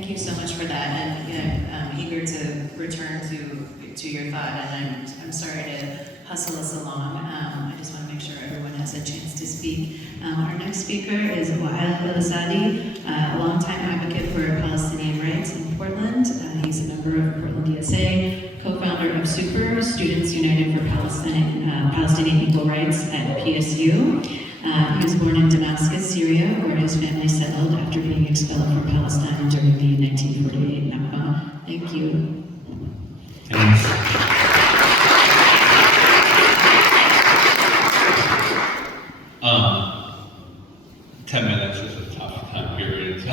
thank you so much for that, and I'm eager to return to your thought, and I'm sorry to hustle us along. I just want to make sure everyone has a chance to speak. Our next speaker is Wael Elasady, a longtime advocate for Palestinian rights in Portland. He's a member of Portland ESA, co-founder of SUPER, Students United for Palestinian Equal Rights at PSU. He was born in Damascus, Syria, where his family settled after being expelled from Palestine during the 1948 Nakba. Thank you. Thanks. 10 minutes is a tough time period to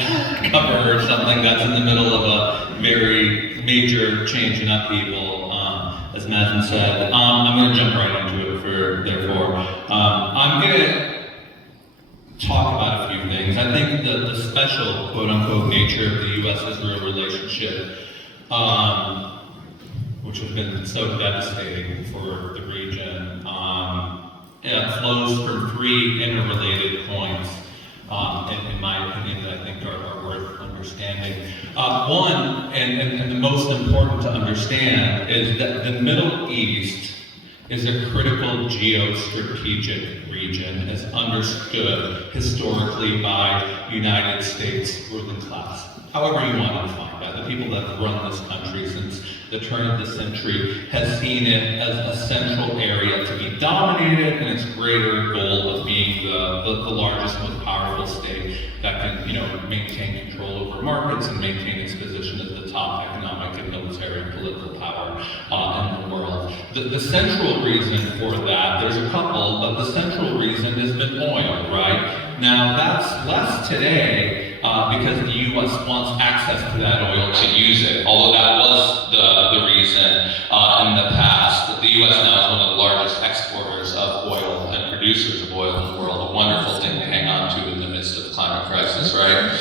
cover something that's in the middle of a very major change and upheaval, as Mazen said. I'm going to jump right into it, therefore. I'm going to talk about a few things. I think the special, quote-unquote, nature of the U.S.-Israel relationship, which has been so devastating for the region, it flows from three interrelated points, in my opinion, that I think are worth understanding. One, and the most important to understand, is that the Middle East is a critical geostrategic region, as understood historically by United States ruling class. However you want to define that, the people that have run this country since the turn of the century has seen it as a central area to be dominated, and its greater goal of being the largest, most powerful state that can, maintain control over markets and maintain its position as the top economic and military and political power in the world. The central reason for that, there's a couple, but the central reason has been oil, right? Now that's less today because the U.S. wants access to that oil to use it, although that was the reason in the past. The U.S. now is one of the largest exporters of oil and producers of oil in the world, a wonderful thing to hang on to in the midst of climate crisis, right?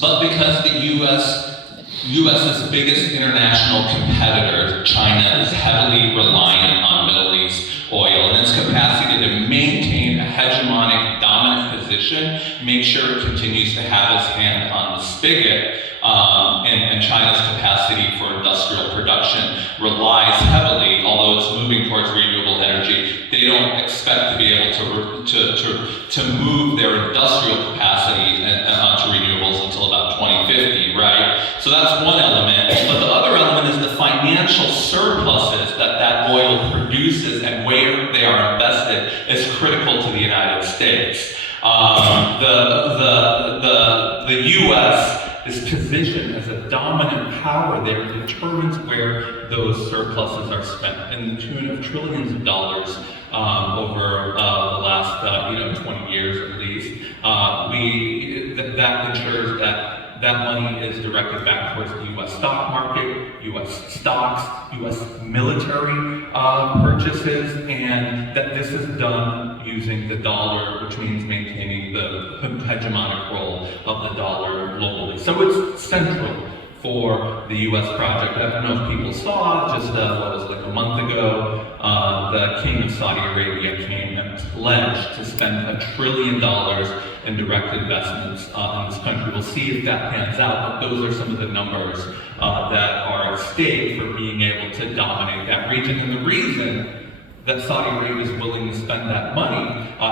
But because the U.S.'s biggest international competitor, China, is heavily reliant on Middle East oil, and its capacity to maintain a hegemonic, dominant position, make sure it continues to have its hand on the spigot, and China's capacity for industrial production relies heavily, although it's moving towards renewable energy. They don't expect to be able to move their industrial capacity onto renewables until about 2050, right? So that's one element. But the other element is the financial surpluses that oil produces and where they are invested is critical to the United States. The U.S. is positioned as a dominant power there and determines where those surpluses are spent in the tune of trillions of dollars over the last 20 years at least. That ensures that money is directed back towards the U.S. stock market, U.S. stocks, U.S. military purchases, and that this is done using the dollar, which means maintaining the hegemonic role of the dollar globally. So it's central for the U.S. project. I don't know if people saw, just a month ago, the King of Saudi Arabia came and pledged to spend $1 trillion in direct investments in this country. We'll see if that pans out, but those are some of the numbers that are at stake for being able to dominate that region. And the reason that Saudi Arabia is willing to spend that money,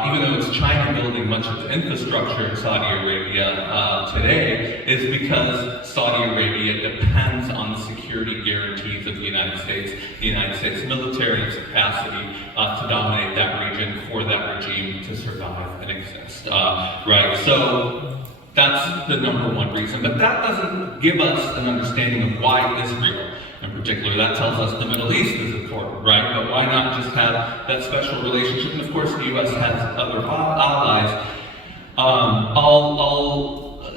even though it's China building much of the infrastructure in Saudi Arabia today, is because Saudi Arabia depends on the security guarantees of the United States military, its capacity to dominate that region for that regime to survive and exist, right? So that's the number one reason, but that doesn't give us an understanding of why Israel in particular. That tells us the Middle East is important, right? But why not just have that special relationship? And of course, the U.S. has other allies.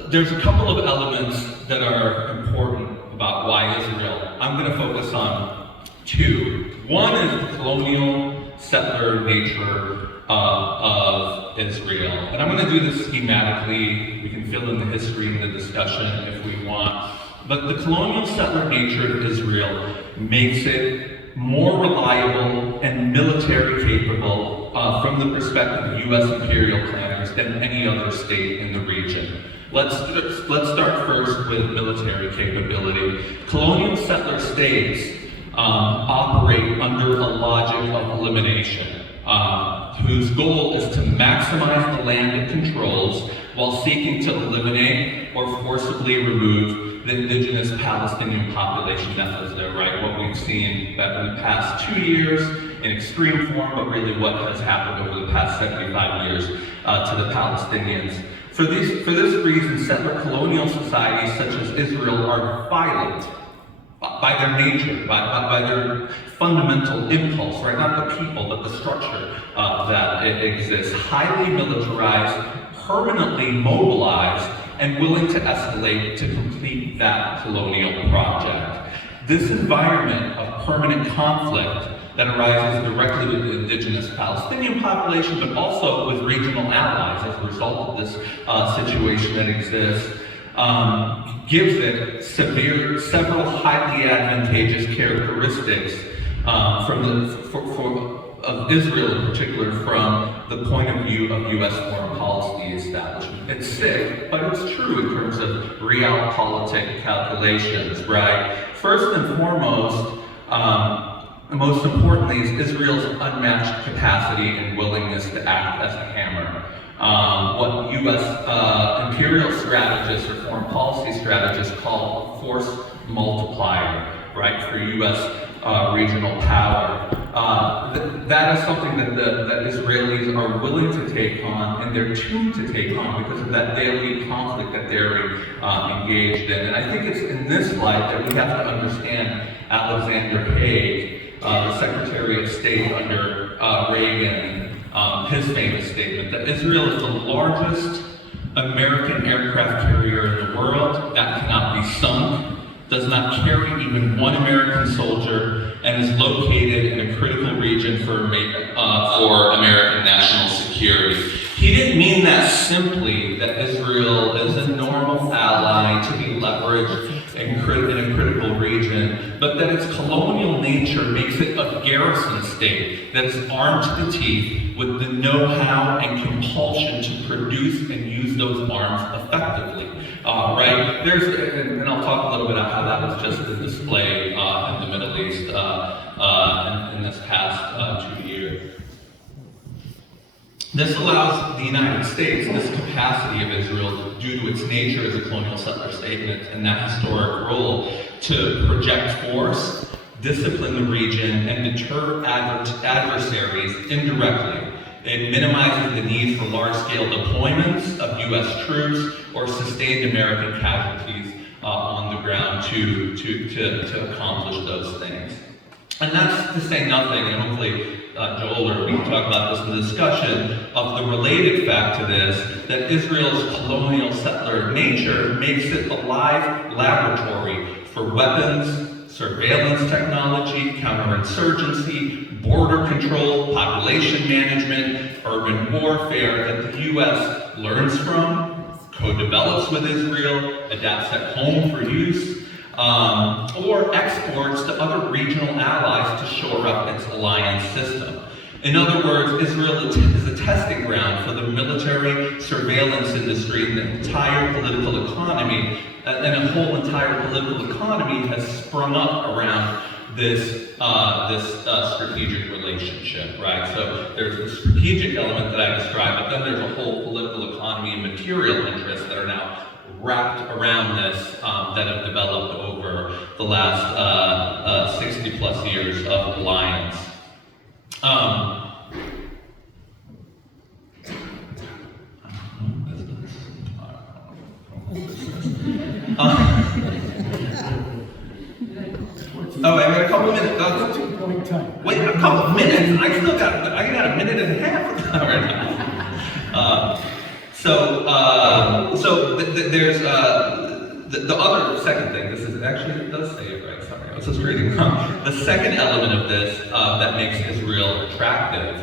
There's a couple of elements that are important about why Israel. I'm going to focus on two. One is the colonial settler nature of Israel. And I'm going to do this schematically. We can fill in the history in the discussion if we want. But the colonial settler nature of Israel makes it more reliable and military capable from the perspective of U.S. imperial planners than any other state in the region. Let's start first with military capability. Colonial settler states operate under a logic of elimination, whose goal is to maximize the land it controls while seeking to eliminate or forcibly remove the indigenous Palestinian population that was there, right? What we've seen that in the past 2 years in extreme form, but really what has happened over the past 75 years to the Palestinians. For this reason, settler colonial societies such as Israel are violent by their nature, by their fundamental impulse, right? Not the people, but the structure that it exists. Highly militarized, permanently mobilized, and willing to escalate to complete that colonial project. This environment of permanent conflict that arises directly with the indigenous Palestinian population, but also with regional allies as a result of this situation that exists, gives it several highly advantageous characteristics of Israel in particular from the point of view of U.S. foreign policy establishment. It's sick, but it's true in terms of realpolitik calculations, right? First and foremost, most importantly, is Israel's unmatched capacity and willingness to act as a hammer. What U.S. imperial strategists or foreign policy strategists call force multiplier, right, for U.S. Regional power. That is something that Israelis are willing to take on, and they're tuned to take on because of that daily conflict that they're engaged in. And I think it's in this light that we have to understand Alexander Haig, the Secretary of State under Reagan, his famous statement that Israel is the largest American aircraft carrier in the world that cannot be sunk, does not carry even one American soldier, and is located in a critical region for American national security. He didn't mean that simply that Israel is a normal ally to be leveraged in a critical region, but that its colonial nature makes it a garrison state that is armed to the teeth with the know-how and compulsion to produce and use those arms effectively. Right? And I'll talk a little bit about how that was just a display in the Middle East in this past 2 years. This allows the United States, this capacity of Israel, due to its nature as a colonial settler state and that historic role, to project force, discipline the region, and deter adversaries indirectly. It minimizes the need for large-scale deployments of U.S. troops or sustained American casualties on the ground to accomplish those things. And that's to say nothing, and hopefully Joel or we can talk about this in the discussion, of the related fact to this, that Israel's colonial settler nature makes it a live laboratory for weapons, surveillance technology, counterinsurgency, border control, population management, urban warfare that the U.S. learns from, co-develops with Israel, adapts at home for use, or exports to other regional allies to shore up its alliance system. In other words, Israel is a testing ground for the military surveillance industry and the entire political economy, and a whole entire political economy has sprung up around this strategic relationship, right? So there's the strategic element that I described, but then there's a whole political economy and material interests that are now wrapped around this that have developed over the last 60 plus years of alliance. Oh, I got a couple minutes. Wait, a couple minutes? I got a minute and a half right now. There's the other second thing. This is actually, it does say it right. Sorry, I was just reading. The second element of this that makes Israel attractive,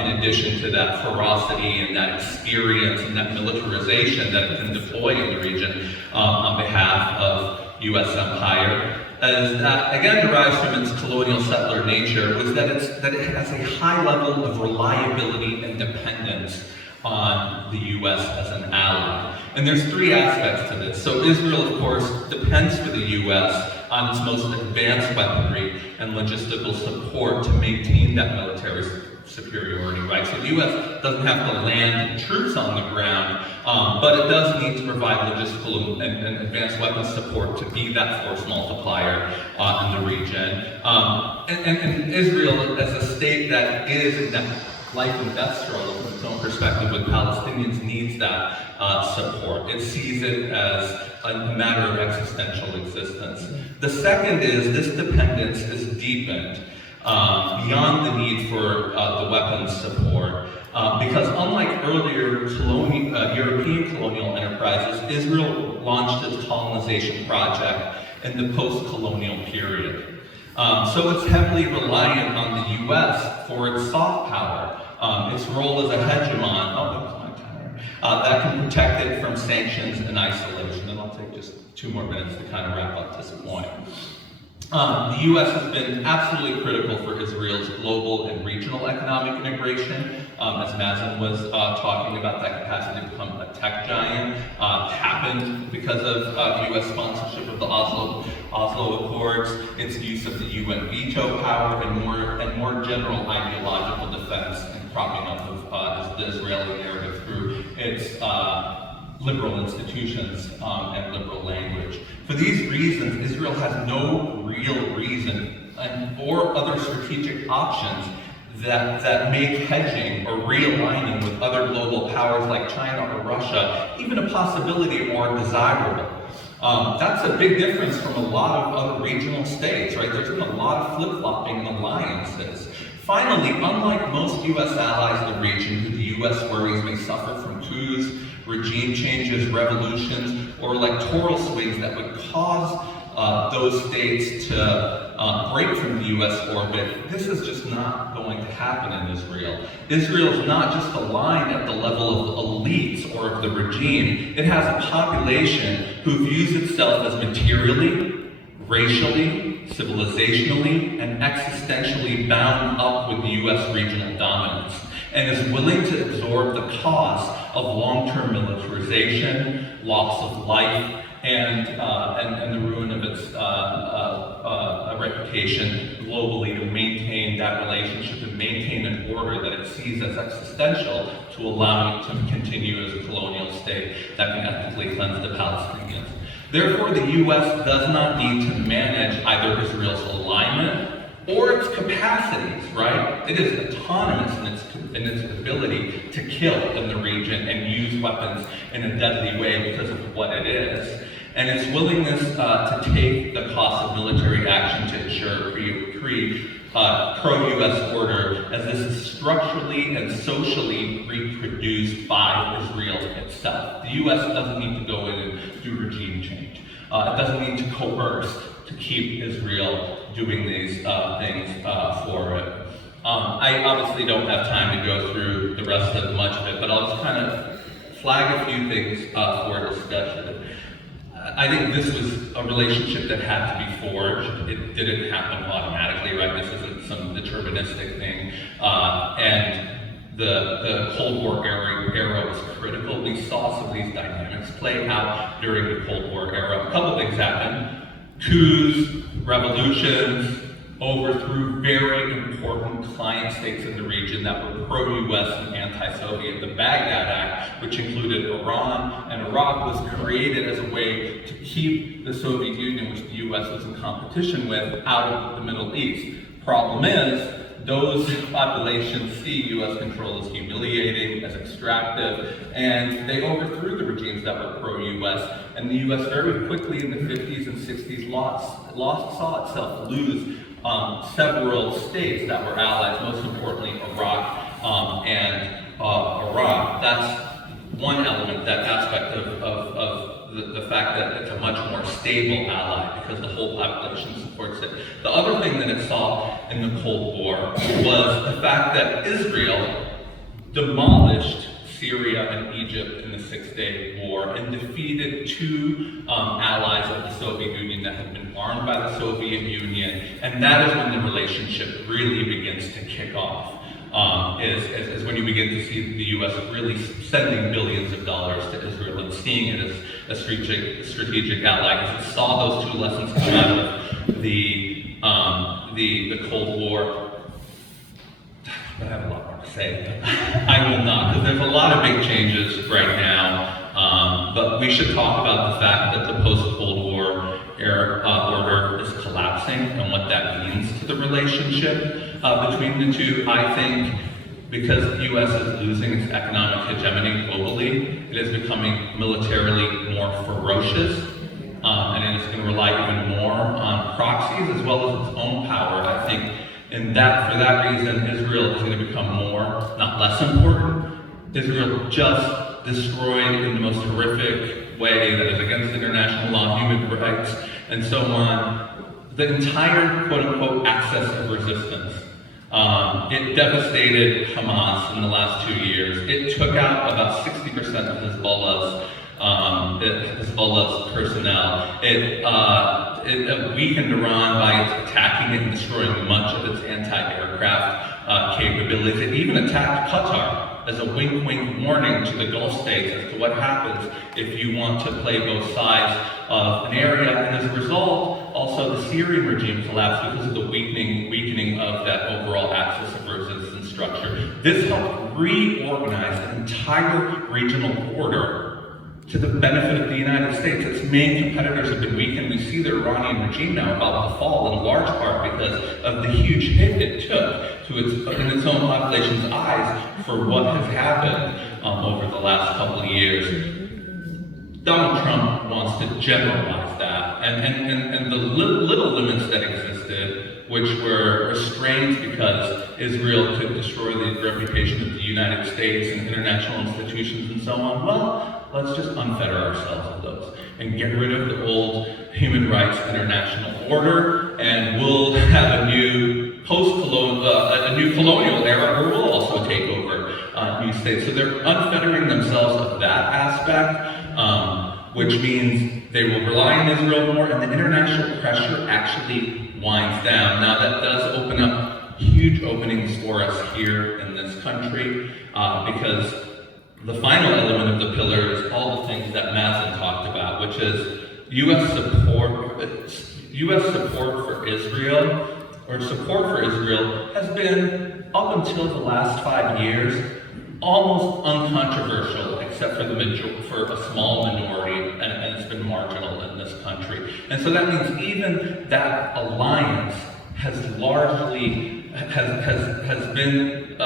in addition to that ferocity and that experience and that militarization that it can deploy in the region on behalf of U.S. empire, as that again derives from its colonial settler nature, was that it has a high level of reliability and dependence on the U.S. as an ally. And there's three aspects to this. So Israel, of course, depends for the U.S. on its most advanced weaponry and logistical support to maintain that military superiority, right? So the U.S. doesn't have to land troops on the ground, but it does need to provide logistical and advanced weapons support to be that force multiplier in the region. And Israel, as a state that is in that life and death struggle from its own perspective with Palestinians, needs that support. It sees it as a matter of existential existence. The second is this dependence is deepened beyond the need for the weapons support, because unlike earlier European colonial enterprises, Israel launched its colonization project in the post-colonial period. So it's heavily reliant on the U.S. for its soft power, its role as a hegemon, that can protect it from sanctions and isolation. And I'll take just 2 more minutes to kind of wrap up this point. The U.S. has been absolutely critical for Israel's global and regional economic integration. As Mazen was talking about, that capacity to become a tech giant happened because of U.S. sponsorship of the Oslo Accords, its use of the UN veto power, and more general ideological defense and propping up of the Israeli narrative through its liberal institutions and liberal language. For these reasons, Israel has no real reason or other strategic options that make hedging or realigning with other global powers like China or Russia even a possibility or desirable. That's a big difference from a lot of other regional states, right? There's been a lot of flip-flopping in alliances. Finally, unlike most U.S. allies in the region who the U.S. worries may suffer from coups, regime changes, revolutions, or electoral swings that would cause those states to break from the U.S. orbit, this is just not going to happen in Israel. Israel is not just aligned at the level of elites or of the regime. It has a population who views itself as materially, racially, civilizationally, and existentially bound up with the U.S. regional dominance, and is willing to absorb the cost of long-term militarization, loss of life, and the ruin of its reputation globally to maintain that relationship and maintain an order that it sees as existential to allow it to continue as a colonial state that can ethnically cleanse the Palestinians. Therefore, the U.S. does not need to manage either Israel's alignment or its capacities, right? It is autonomous in its ability to kill in the region and use weapons in a deadly way because of what it is. And its willingness to take the cost of military action to ensure a pro-U.S. order, as this is structurally and socially reproduced by Israel itself. The U.S. doesn't need to go in and do regime change. It doesn't need to coerce to keep Israel doing these things for it. I obviously don't have time to go through the rest of much of it, but I'll just kind of flag a few things for discussion. I think this was a relationship that had to be forged. It didn't happen automatically, right? This isn't some deterministic thing. And the Cold War era was critical. We saw some of these dynamics play out during the Cold War era. A couple things happened. Coups, revolutions, overthrew very important client states in the region that were pro-US and anti-Soviet. The Baghdad Act, which included Iran and Iraq, was created as a way to keep the Soviet Union, which the US was in competition with, out of the Middle East. Problem is, those populations see US control as humiliating, as extractive, and they overthrew the regimes that were pro-US, and the US very quickly in the 50s and 60s saw itself lose several states that were allies, most importantly Iraq and Iran. That's one element, that aspect of the fact that it's a much more stable ally because the whole population supports it. The other thing that it saw in the Cold War was the fact that Israel demolished Syria and Egypt in the Six-Day War and defeated 2 allies of the Soviet Union that had been armed by the Soviet Union, and that is when the relationship really begins to kick off. is when you begin to see the U.S. really sending billions of dollars to Israel and seeing it as a strategic ally. Because it saw those two lessons come out of the Cold War. I have a lot more to say. I will not, because there's a lot of big changes right now. But we should talk about the fact that the post-Cold War order is collapsing and what that means to the relationship between the two. I think because the U.S. is losing its economic hegemony globally, it is becoming militarily more ferocious, and it is going to rely even more on proxies as well as its own power. I think for that reason, Israel is going to become more, not less important. Israel just destroyed in the most horrific way that is against international law, human rights, and so on, the entire quote-unquote axis of resistance. It devastated Hamas in the last 2 years. It took out about 60% of Hezbollah's personnel. It weakened Iran by attacking it and destroying much of its anti-aircraft capabilities. It even attacked Qatar as a wink-wink warning to the Gulf states as to what happens if you want to play both sides of an area. And as a result, also the Syrian regime collapsed because of the weakening of that overall axis of resistance structure. This helped reorganize the entire regional order to the benefit of the United States. Its main competitors have been weakened. We see the Iranian regime now about to fall in large part because of the huge hit it took in its own population's eyes for what has happened over the last couple of years. Donald Trump wants to generalize that, and the little limits that existed, which were restrained because Israel could destroy the reputation of the United States and international institutions and so on. Well, let's just unfetter ourselves of those and get rid of the old human rights international order, and we'll have a new colonial era where we'll also take over new states. So they're unfettering themselves of that aspect, which means they will rely on Israel more, and the international pressure actually winds down. Now that does open up huge openings for us here in this country, because the final element of the pillar is all the things that Mazen talked about, which is U.S. support for Israel, or support for Israel, has been, up until the last 5 years, almost uncontroversial, except for a small minority, and it's been marginal in this country. And so that means even that alliance has largely been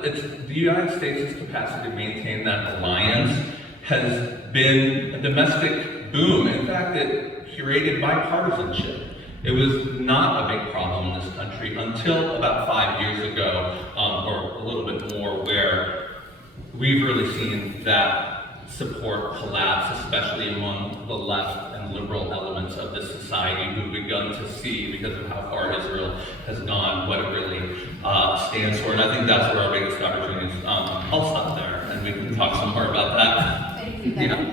the United States' capacity to maintain that alliance has been a domestic boom. In fact, it created bipartisanship. It was not a big problem in this country until about 5 years ago, or a little bit more, where we've really seen that support collapse, especially among the left and liberal elements of this society who've begun to see, because of how far Israel has gone, what it really stands for. And I think that's where our biggest opportunity is. I'll stop there, and we can talk some more about that. Thank you. Yeah.